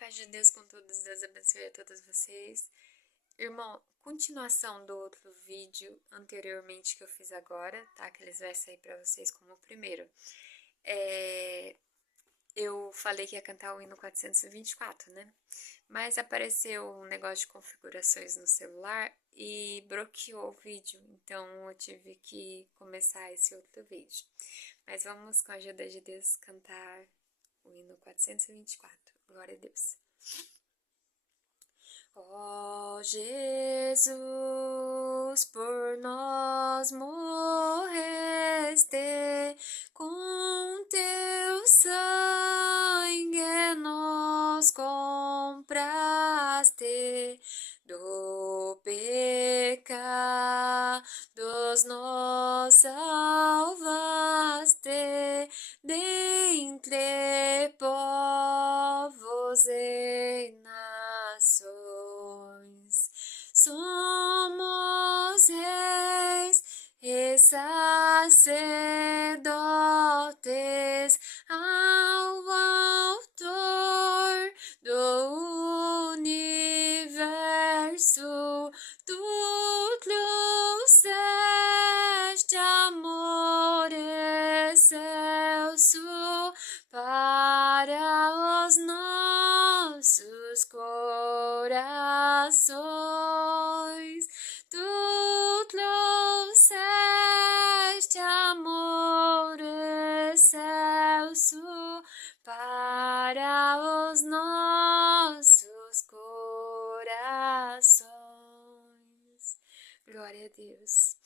paz de Deus com todos, Deus abençoe a todos vocês. Irmão, continuação do outro vídeo anteriormente que eu fiz agora, tá? Que eles vai sair pra vocês como o primeiro. Eu falei que ia cantar o hino 424, né? Mas apareceu um negócio de configurações no celular e bloqueou o vídeo, então eu tive que começar esse outro vídeo. Mas vamos, com a ajuda de Deus, cantar o hino 424. Glória a Deus. Ó Jesus, por nós morreste, com teu sangue nos compraste, do pecado nos salvaste, dentre povos e nações. Somos reis e sacerdotes ao Autor do universo. Tu trouxeste amor excelso para os nossos corações. Tu trouxeste amor excelso para os nossos corações. Glória a Deus.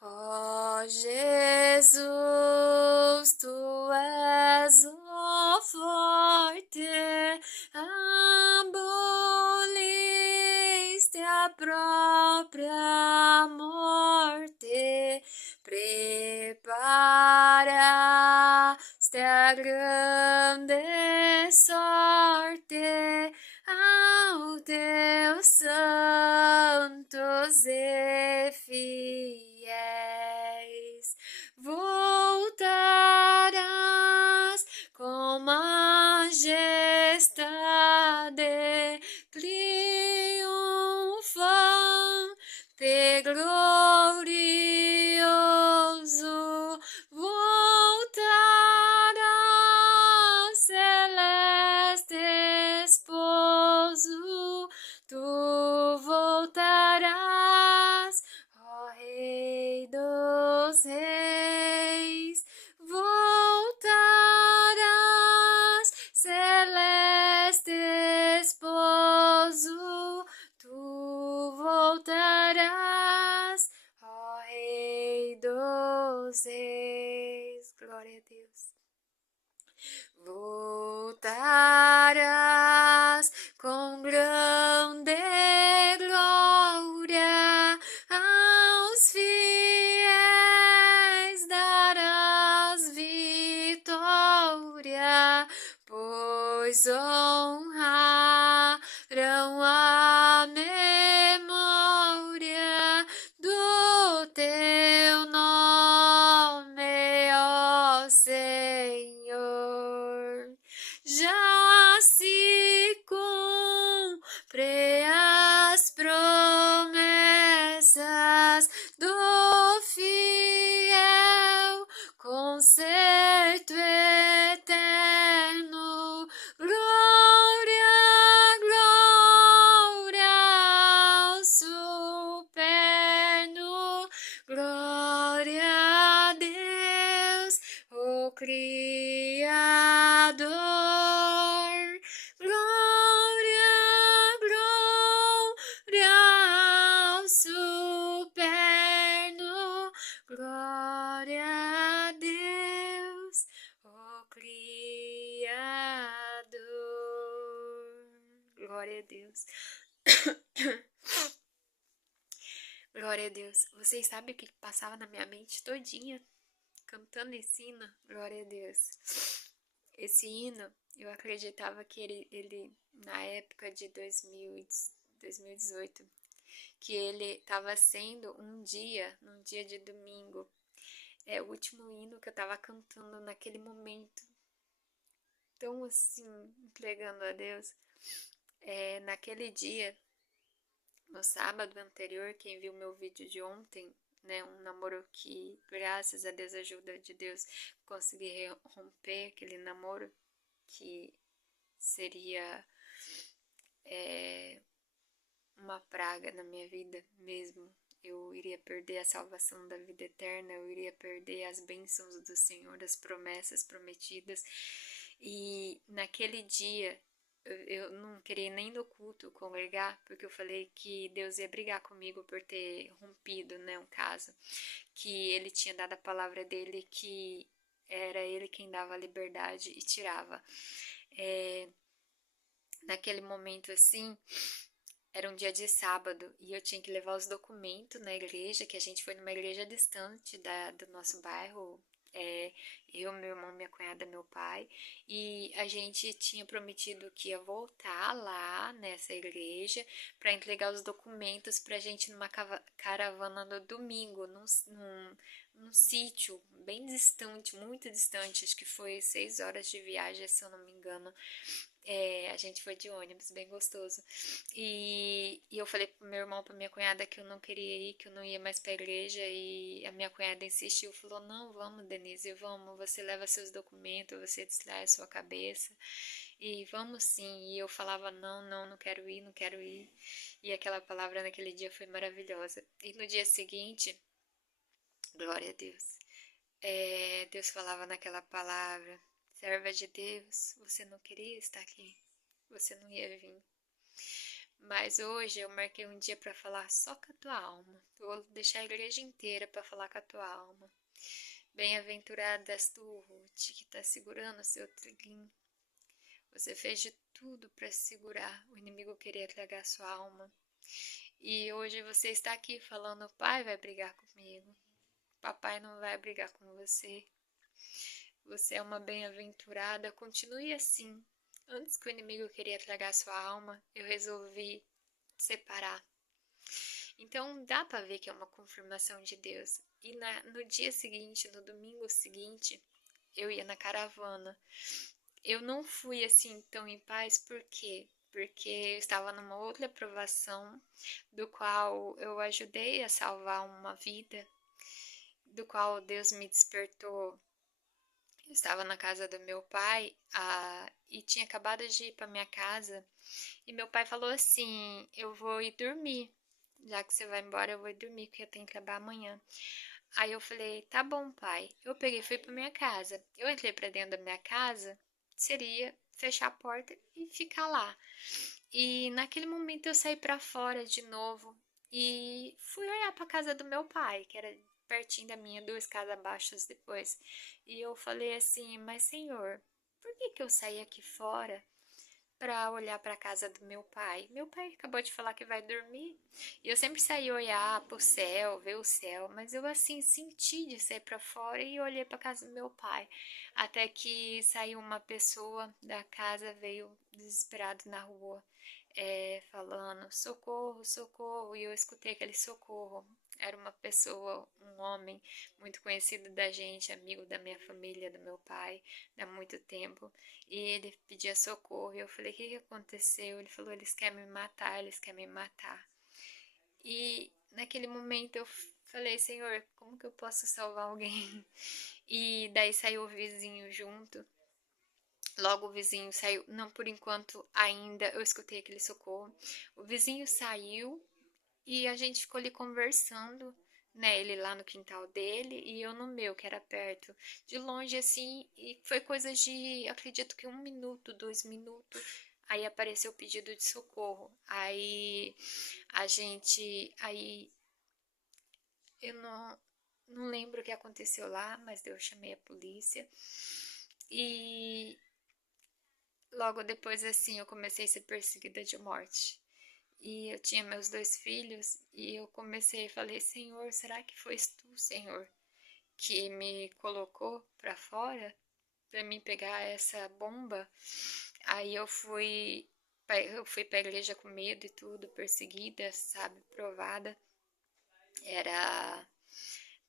Ó Jesus, tu és o forte, aboliste a própria morte, preparaste a grande sorte ao teus santos e fiéis. Voltarás com majestade, triunfante, glorioso. Voltarás, celeste esposo, tu voltarás, ó Rei dos Reis. Voltarás, celeste esposo, tu voltarás, ó Rei dos Reis. Glória a Deus. Voltarás com grande glória aos fiéis, darás vitória, pois honraram a memória do teu nome, ó Senhor. Já se cumpre as promessas do fiel concerto eterno. Glória, glória ao superno. Glória a Deus, o Criador. Glória, glória ao superno. Glória a Deus, o Criador. Glória a Deus. Glória a Deus. Vocês sabem o que passava na minha mente todinha cantando esse hino? Glória a Deus. Esse hino, eu acreditava que ele na época de 2018, que ele estava sendo num dia de domingo. É o último hino que eu estava cantando naquele momento. tão assim, entregando a Deus. Naquele dia, no sábado anterior, quem viu meu vídeo de ontem, né, um namoro que, graças a Deus, ajuda de Deus, consegui romper aquele namoro que seria uma praga na minha vida mesmo. Eu iria perder a salvação da vida eterna, eu iria perder as bênçãos do Senhor, as promessas prometidas. E naquele dia, eu não queria nem no culto congregar, porque eu falei que Deus ia brigar comigo por ter rompido, né, um caso. Que ele tinha dado a palavra dele, que era ele quem dava a liberdade e tirava. Naquele momento assim, era um dia de sábado e eu tinha que levar os documentos na igreja, que a gente foi numa igreja distante do nosso bairro. Eu, meu irmão, minha cunhada, meu pai, e a gente tinha prometido que ia voltar lá nessa igreja para entregar os documentos para a gente numa caravana no domingo, num sítio bem distante, muito distante, acho que foi 6 horas de viagem, se eu não me engano. A gente foi de ônibus, bem gostoso. E eu falei pro meu irmão, pra minha cunhada que eu não queria ir, que eu não ia mais pra igreja. E a minha cunhada insistiu, falou: Não, vamos, Denise, vamos. Você leva seus documentos, você distrai a sua cabeça. E vamos sim. E eu falava: Não, não, não quero ir, não quero ir. E aquela palavra naquele dia foi maravilhosa. E no dia seguinte, glória a Deus. Deus falava naquela palavra: Serva de Deus, você não queria estar aqui, você não ia vir. Mas hoje eu marquei um dia para falar só com a tua alma. Vou deixar a igreja inteira para falar com a tua alma. Bem-aventurada és tu, Ruth, que está segurando o seu triguinho. Você fez de tudo para segurar. O inimigo queria tragar sua alma. E hoje você está aqui falando: Pai vai brigar comigo. Papai não vai brigar com você. Você é uma bem-aventurada, continue assim. Antes que o inimigo queria tragar sua alma, eu resolvi separar. Então dá para ver que é uma confirmação de Deus. E no dia seguinte, no domingo seguinte, eu ia na caravana. Eu não fui assim tão em paz, por quê? Porque eu estava numa outra provação, do qual eu ajudei a salvar uma vida, do qual Deus me despertou. Eu estava na casa do meu pai e tinha acabado de ir para minha casa. E meu pai falou assim: Eu vou ir dormir. Já que você vai embora, eu vou ir dormir, porque eu tenho que acabar amanhã. Aí eu falei: Tá bom, pai. Eu peguei e fui para minha casa. Eu entrei para dentro da minha casa, seria fechar a porta e ficar lá. E naquele momento eu saí para fora de novo e fui olhar para a casa do meu pai, que era pertinho da minha, 2 casas abaixo depois. E eu falei assim: Mas senhor, por que que eu saí aqui fora para olhar para a casa do meu pai? Meu pai acabou de falar que vai dormir. E eu sempre saí olhar para o céu, ver o céu, mas eu assim senti de sair para fora e olhei para a casa do meu pai. Até que saiu uma pessoa da casa, veio desesperado na rua, falando: Socorro, socorro. E eu escutei aquele socorro. Era uma pessoa, um homem muito conhecido da gente, amigo da minha família, do meu pai, há muito tempo. E ele pedia socorro. E eu falei: O que que aconteceu? Ele falou: Eles querem me matar, eles querem me matar. E naquele momento eu falei: Senhor, como que eu posso salvar alguém? E daí saiu o vizinho junto. Logo o vizinho saiu, não por enquanto ainda, eu escutei aquele socorro. O vizinho saiu e a gente ficou ali conversando, né? Ele lá no quintal dele e eu no meu, que era perto. De longe assim, e foi coisa de, acredito que 1 minuto, 2 minutos. Aí apareceu o pedido de socorro. Aí eu não lembro o que aconteceu lá, mas eu chamei a polícia. E logo depois, assim, eu comecei a ser perseguida de morte. E eu tinha meus 2 filhos e eu comecei, falei: Senhor, será que foi tu, Senhor, que me colocou para fora para mim pegar essa bomba? Aí eu fui para a igreja com medo e tudo, perseguida, sabe, provada. Era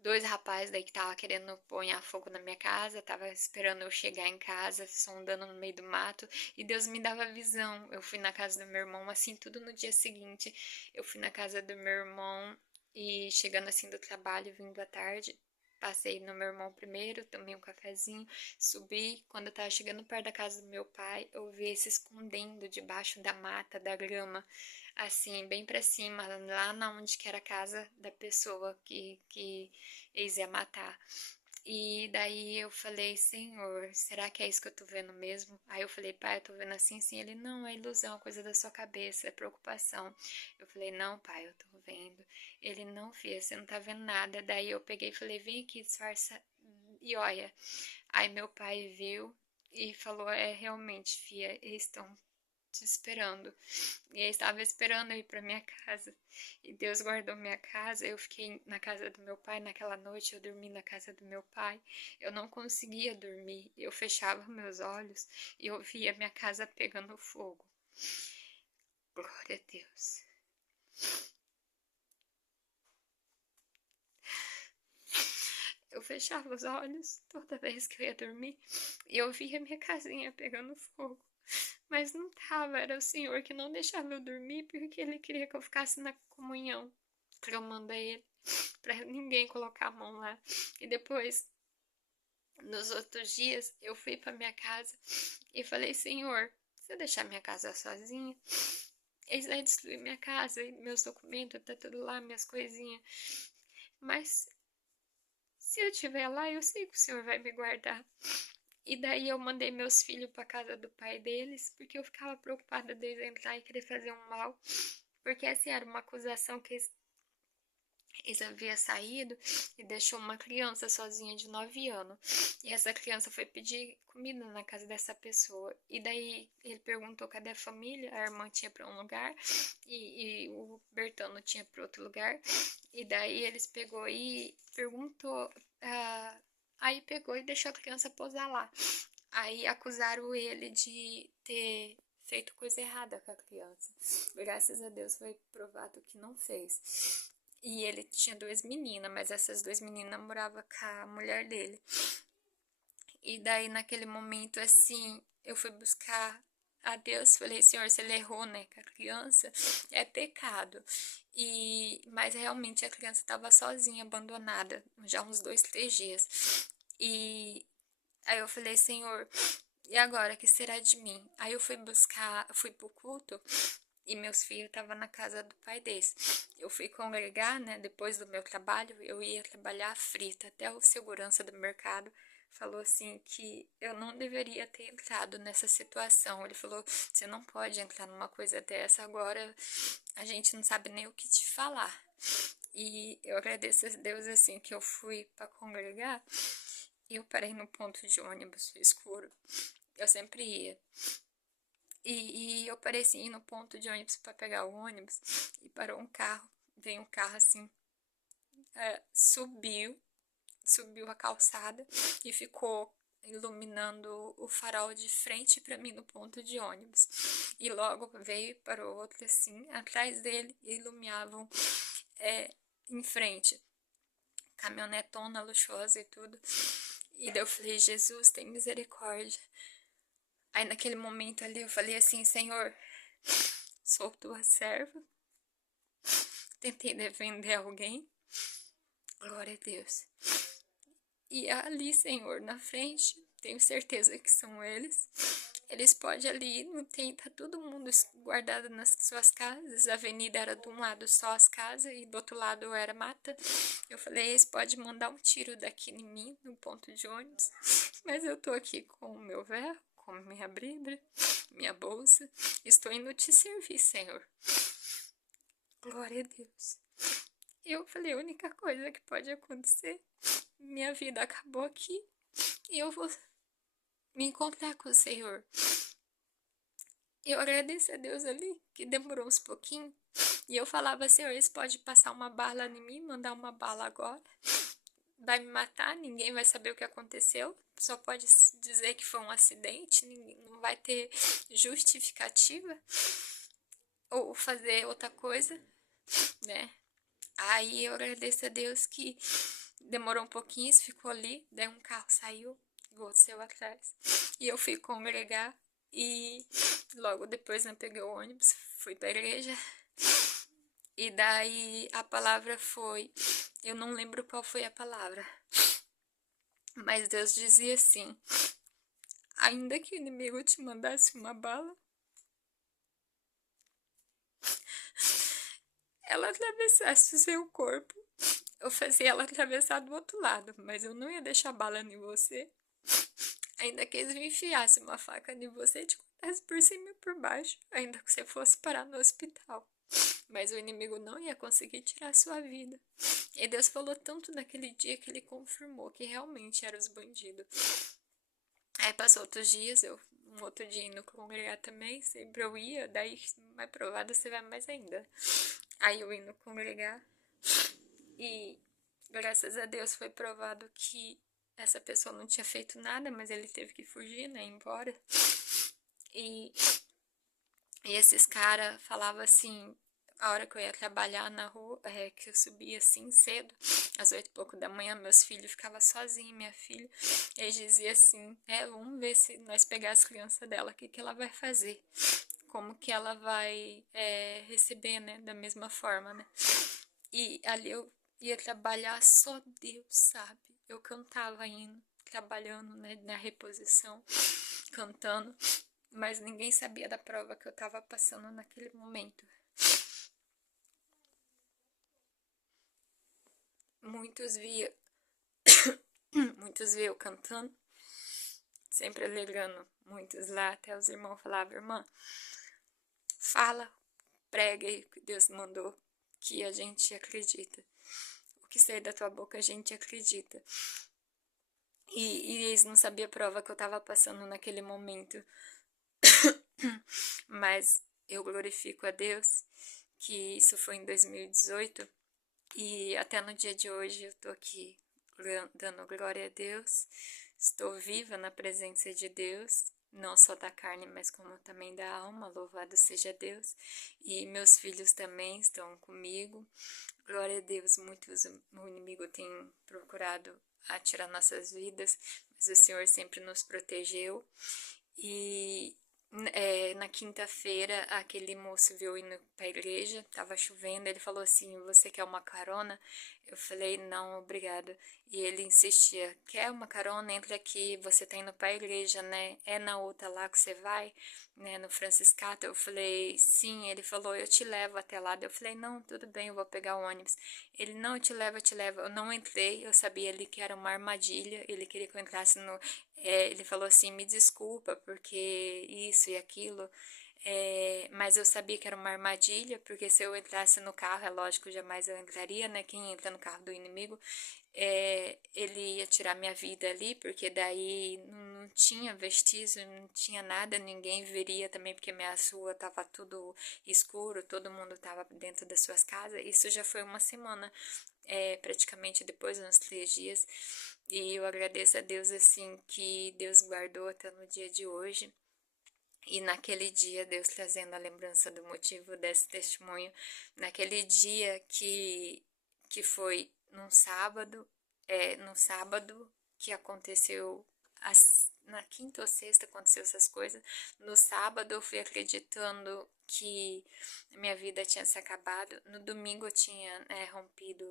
dois rapazes daí que tava querendo pôr fogo na minha casa, tava esperando eu chegar em casa, sondando no meio do mato, e Deus me dava visão. Eu fui na casa do meu irmão, assim, tudo no dia seguinte. Eu fui na casa do meu irmão e chegando assim do trabalho, vindo à tarde, passei no meu irmão primeiro, tomei um cafezinho, subi. Quando eu tava chegando perto da casa do meu pai, eu vi ele se escondendo debaixo da mata, da grama, assim, bem pra cima, lá na onde que era a casa da pessoa que eles iam matar. E daí eu falei, Senhor, será que é isso que eu tô vendo mesmo? Aí eu falei, pai, eu tô vendo assim, sim. Ele, não, é ilusão, coisa da sua cabeça, é preocupação. Eu falei, não, pai, eu tô vendo. Ele, não, filha, você não tá vendo nada. Daí eu peguei e falei, vem aqui, disfarça e olha. Aí meu pai viu e falou, é, realmente, filha, eles estão te esperando. E eu estava esperando eu ir para minha casa. E Deus guardou minha casa. Eu fiquei na casa do meu pai naquela noite. Eu dormi na casa do meu pai. Eu não conseguia dormir. Eu fechava meus olhos e eu via minha casa pegando fogo. Glória a Deus. Eu fechava os olhos toda vez que eu ia dormir e eu via minha casinha pegando fogo. Mas não tava, era o Senhor que não deixava eu dormir porque Ele queria que eu ficasse na comunhão. Clamando a Ele pra ninguém colocar a mão lá. E depois, nos outros dias, eu fui pra minha casa e falei, Senhor, se eu deixar minha casa sozinha, eles vão destruir minha casa, e meus documentos, tá tudo lá, minhas coisinhas. Mas se eu estiver lá, eu sei que o Senhor vai me guardar. E daí eu mandei meus filhos para casa do pai deles, porque eu ficava preocupada deles entrar e querer fazer um mal. Porque assim, era uma acusação que eles haviam saído e deixou uma criança sozinha de 9 anos. E essa criança foi pedir comida na casa dessa pessoa. E daí ele perguntou cadê a família, a irmã tinha para um lugar e o Bertano tinha para outro lugar. E daí eles pegou e perguntou... Aí pegou e deixou a criança posar lá. Aí acusaram ele de ter feito coisa errada com a criança. Graças a Deus foi provado que não fez. E ele tinha duas meninas, mas essas duas meninas namoravam com a mulher dele. E daí naquele momento assim, eu fui buscar a Deus, falei, Senhor, se ele errou, né, com a criança, é pecado. Mas realmente a criança estava sozinha, abandonada, já uns 2, 3 dias. E aí eu falei, Senhor, e agora, que será de mim? Aí eu fui pro culto e meus filhos estavam na casa do pai deles. Eu fui congregar, né, depois do meu trabalho, eu ia trabalhar frita. Até o segurança do mercado falou assim que eu não deveria ter entrado nessa situação. Ele falou, você não pode entrar numa coisa dessa, agora a gente não sabe nem o que te falar. E eu agradeço a Deus assim que eu fui para congregar. Eu parei no ponto de ônibus escuro. Eu sempre ia. E eu parei assim no ponto de ônibus para pegar o ônibus e parou um carro. Veio um carro assim, subiu a calçada e ficou iluminando o farol de frente para mim no ponto de ônibus. E logo veio para o outro assim, atrás dele, e iluminavam em frente. Caminhonetona luxuosa e tudo. E daí eu falei, Jesus, tem misericórdia. Aí naquele momento ali eu falei assim, Senhor, sou tua serva. Tentei defender alguém. Glória a Deus. E ali, Senhor, na frente, tenho certeza que são eles. Eles podem ali, não tem, tá todo mundo guardado nas suas casas. A avenida era de um lado só as casas e do outro lado era mata. Eu falei, eles podem mandar um tiro daqui em mim, no ponto de ônibus. Mas eu tô aqui com o meu véu, com minha Bíblia, minha bolsa. Estou indo te servir, Senhor. Glória a Deus. E eu falei, a única coisa que pode acontecer, minha vida acabou aqui e eu vou me encontrar com o Senhor. Eu agradeço a Deus ali, que demorou uns pouquinho. E eu falava, Senhor, eles podem passar uma bala em mim, mandar uma bala agora. Vai me matar, ninguém vai saber o que aconteceu. Só pode dizer que foi um acidente, não vai ter justificativa. Ou fazer outra coisa, né? Aí eu agradeço a Deus que demorou um pouquinho, isso ficou ali, daí um carro saiu, seu atrás, e eu fui congregar, e logo depois, né, peguei o ônibus, fui pra igreja, e daí a palavra foi, eu não lembro qual foi a palavra, mas Deus dizia assim, ainda que o inimigo te mandasse uma bala, ela atravessasse o seu corpo, eu fazia ela atravessar do outro lado, mas eu não ia deixar bala em você. Ainda que eles enfiassem uma faca em você e te cortasse por cima e por baixo, ainda que você fosse parar no hospital. Mas o inimigo não ia conseguir tirar a sua vida. E Deus falou tanto naquele dia que ele confirmou que realmente eram os bandidos. Aí passou outros dias, um outro dia indo congregar também, sempre eu ia, daí mais provado você vai mais ainda. Aí eu indo congregar e graças a Deus foi provado que essa pessoa não tinha feito nada, mas ele teve que fugir, né, ir embora. E esses caras falavam assim, a hora que eu ia trabalhar na rua, que eu subia assim cedo, às 8h pouco da manhã, meus filhos ficavam sozinhos, minha filha, eles diziam assim, vamos ver se nós pegar as crianças dela, o que ela vai fazer, como que ela vai receber, né, da mesma forma, né. E ali eu ia trabalhar, só Deus sabe, eu cantava indo, trabalhando, né, na reposição, cantando, mas ninguém sabia da prova que eu tava passando naquele momento. Muitos via, muitos via eu cantando, sempre alegrando, muitos lá, até os irmãos falavam, irmã, fala, prega aí o que Deus mandou, que a gente acredita. O que sair da tua boca a gente acredita. E eles não sabiam a prova que eu tava passando naquele momento. Mas eu glorifico a Deus que isso foi em 2018 e até no dia de hoje eu tô aqui dando glória a Deus. Estou viva na presença de Deus, não só da carne, mas como também da alma. Louvado seja Deus. E meus filhos também estão comigo. Glória a Deus, o inimigo tem procurado tirar nossas vidas, mas o Senhor sempre nos protegeu. E na quinta-feira, aquele moço viu indo pra igreja, tava chovendo, ele falou assim, você quer uma carona? Eu falei, não, obrigado. E ele insistia, quer uma carona? Entra aqui, você tá indo pra igreja, né? É na outra lá que você vai, né? No Franciscato. Eu falei, sim. Ele falou, eu te levo até lá. Eu falei, não, tudo bem, eu vou pegar o ônibus. Ele, não, eu te levo, eu te levo. Eu não entrei, eu sabia ali que era uma armadilha, ele queria que eu entrasse no... ele falou assim, me desculpa, porque isso e aquilo... mas eu sabia que era uma armadilha, porque se eu entrasse no carro, é lógico, jamais eu entraria, né? Quem entra no carro do inimigo, ele ia tirar minha vida ali, porque daí não tinha vestígio, não tinha nada, ninguém veria também, porque minha rua tava tudo escuro, todo mundo tava dentro das suas casas. Isso já foi uma semana, praticamente depois, uns 3 dias, e eu agradeço a Deus, assim, que Deus guardou até no dia de hoje. E naquele dia, Deus trazendo a lembrança do motivo desse testemunho, naquele dia que foi num sábado, no sábado que aconteceu, na quinta ou sexta aconteceu essas coisas, no sábado eu fui acreditando que minha vida tinha se acabado, no domingo eu tinha rompido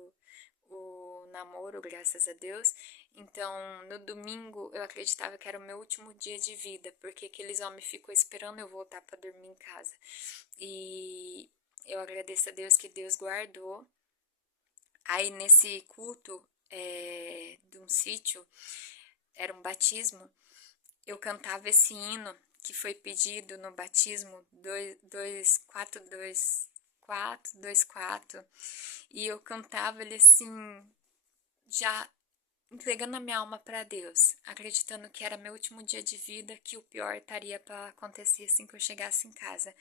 o namoro, graças a Deus. Então, no domingo, eu acreditava que era o meu último dia de vida, porque aqueles homens ficou esperando eu voltar para dormir em casa. E eu agradeço a Deus que Deus guardou. Aí, nesse culto de um sítio, era um batismo, eu cantava esse hino que foi pedido no batismo 424. E eu cantava ele assim, já entregando a minha alma para Deus, acreditando que era meu último dia de vida, que o pior estaria para acontecer assim que eu chegasse em casa.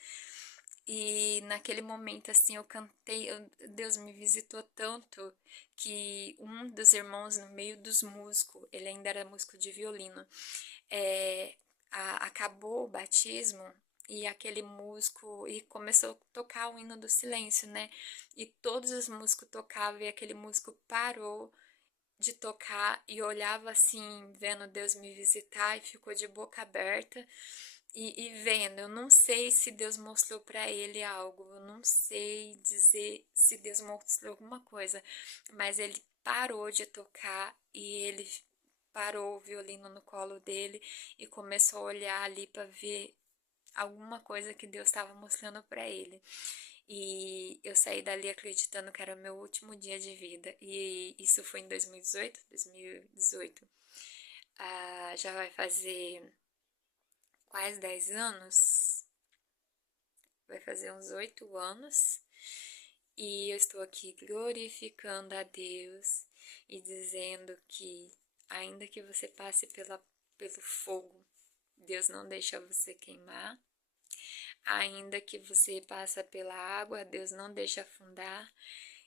E naquele momento, assim, eu cantei, Deus me visitou tanto que um dos irmãos, no meio dos músicos, ele ainda era músico de violino, acabou o batismo e aquele músico e começou a tocar o hino do silêncio, né? E todos os músicos tocavam e aquele músico parou de tocar e olhava assim, vendo Deus me visitar e ficou de boca aberta e vendo. Eu não sei se Deus mostrou para ele algo, eu não sei dizer se Deus mostrou alguma coisa, mas ele parou de tocar e ele parou o violino no colo dele e começou a olhar ali para ver alguma coisa que Deus estava mostrando para ele. E eu saí dali acreditando que era o meu último dia de vida. E isso foi em 2018. 2018. Já vai fazer quase 10 anos. Vai fazer uns 8 anos. E eu estou aqui glorificando a Deus e dizendo que, ainda que você passe pelo fogo, Deus não deixa você queimar. Ainda que você passe pela água, Deus não deixa afundar.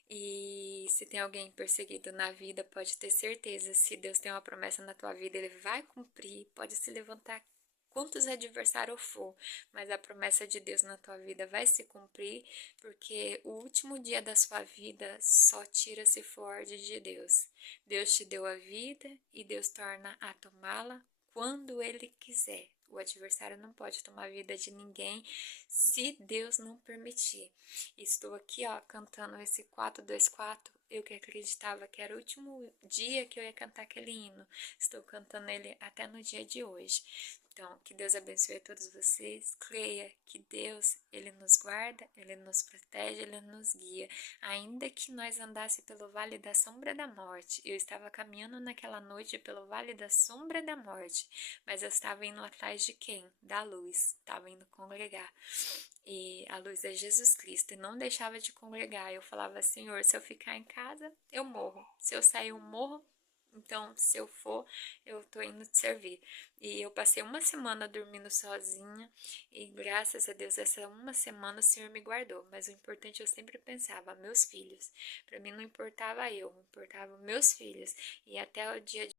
E se tem alguém perseguido na vida, pode ter certeza, se Deus tem uma promessa na tua vida, Ele vai cumprir. Pode se levantar quantos adversários for, mas a promessa de Deus na tua vida vai se cumprir, porque o último dia da sua vida só tira se for ordem de Deus. Deus te deu a vida e Deus torna a tomá-la quando Ele quiser. O adversário não pode tomar a vida de ninguém se Deus não permitir. Estou aqui, ó, cantando esse 424. Eu que acreditava que era o último dia que eu ia cantar aquele hino. Estou cantando ele até no dia de hoje. Então, que Deus abençoe a todos vocês. Creia que Deus, Ele nos guarda, Ele nos protege, Ele nos guia. Ainda que nós andasse pelo vale da sombra da morte, eu estava caminhando naquela noite pelo vale da sombra da morte, mas eu estava indo atrás de quem? Da luz. Estava indo congregar. E a luz é Jesus Cristo. E não deixava de congregar. Eu falava, Senhor, se eu ficar em casa, eu morro. Se eu sair, eu morro. Então, se eu for, eu tô indo te servir. E eu passei uma semana dormindo sozinha. E graças a Deus, essa uma semana o Senhor me guardou. Mas o importante, eu sempre pensava, meus filhos. Para mim não importava eu, importava meus filhos. E até o dia de